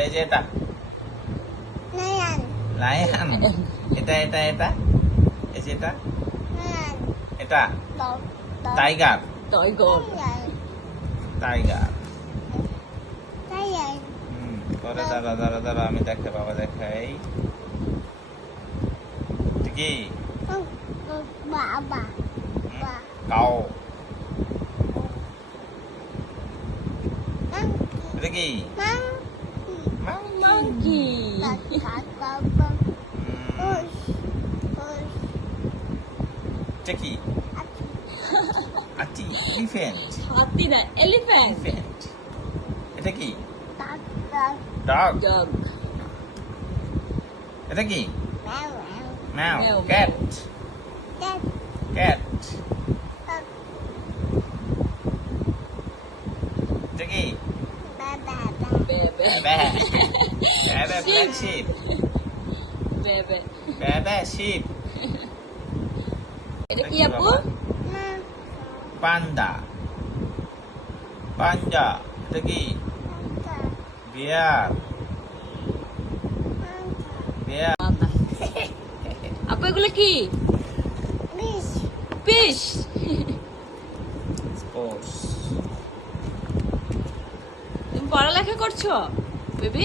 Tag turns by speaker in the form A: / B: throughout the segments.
A: যে এটা
B: Lion.
A: Lion, এটা এই যে এটা
B: Lion.
A: এটা
B: Dog.
A: Tiger,
C: tiger.
B: Lion.
A: Tiger.
B: Lion.
A: পরে দাঁড়া আমি বাবা দেখাই। এটা কি?
B: Baba.
A: কাও।
B: Monkey.
A: এটা কি?
C: মাংকি।
B: Push. Push.
A: এটা কি? আটি, এলিফ্যান্ট,
C: হাতি না, এলিফ্যান্ট।
A: এলিফ্যান্ট। এটা কি?
B: Dog. Dog.
A: ডগ।
C: ডগ।
A: এটা কি?
B: Meow.
A: Meow,
C: Meow,
A: cat,
B: Cat.
A: Cat.
B: Dog.
A: এটা কি?
B: Baba.
C: Baa.
A: Black sheep,
C: baa.
A: Sheep.
C: এটা কি আপু?
A: পান্ডা, পাঞ্জা। এটা কি? বিয়ার, বিয়ার।
C: আপু এগুলো কি?
B: Fish.
C: ফিশ।
A: স্পোর্টস।
C: তুমি পড়ালেখা করছো বেবি?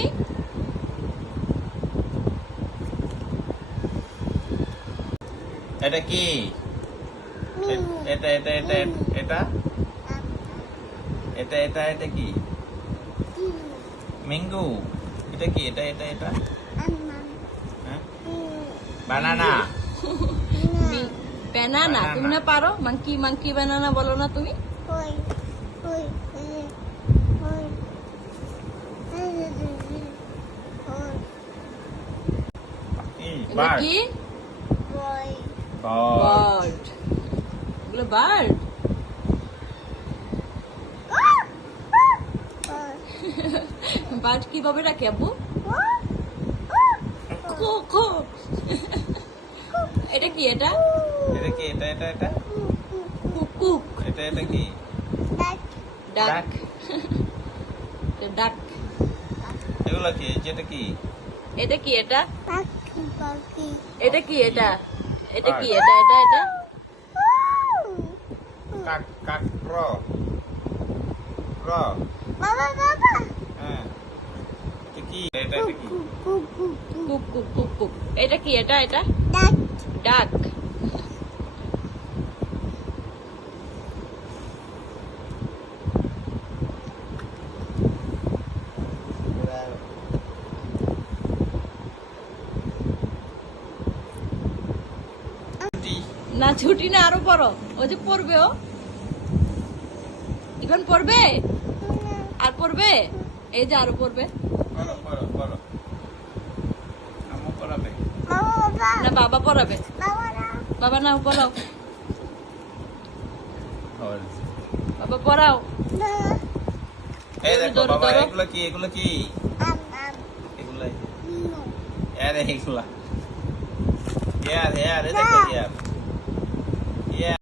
A: এটা কি? এটা এটা কি? ম্যাঙ্গো। এটা কি? এটা হ্যাঁ, বানানা।
C: ব্যানানা। তুমি না পারো? মাংকি মাংকি ব্যানানা বলো না তুমি?
B: Hoi. Hoi. Hoi. Hoi.
C: এগুলো
A: বার্ড,
C: কি?
B: Boy.
A: বার্ড।
C: বার্ড। এগুলো বার্ড। বার্ড কিভাবে রাখে আপু? খো খো। এটা কি? এটা
A: এটা কি? এটা
C: কুক কুক।
A: এটা কি?
B: Duck.
C: ডাক। ডাক।
A: এগুলো কি? যেটা কি?
C: এটা কি? এটা
B: Monkey.
C: এটা কি? এটা এটা কি?
A: Bird.
C: এটা
A: কাক, র,
B: Baba. Baba.
A: হ্যাঁ। এটা কি? এটা কি?
B: Cook.
C: Cook cook cook cook. এটা কি? এটা
B: Duck.
C: ডাক।
A: ছুটি।
C: না ছুটি না, আরো পড়ো। ও যে পড়বে, ও এখন পড়বে আর পড়বে। এই যে আরো পড়বে।
A: পড়ো। আম্মু পড়াবে।
B: Baba.
C: না বাবা পড়াবে।
B: Baba.
C: বাবা না পড়াও,
A: আর
C: বাবা পড়াও।
A: এই দেখো
C: ধরো,
A: বাবা,
C: ধরো।
A: এগুলো কি? এগুলো এগুলো
B: No.
A: এগুলা। এই দেখো, ইয়ার, এই দেখো ইয়ার।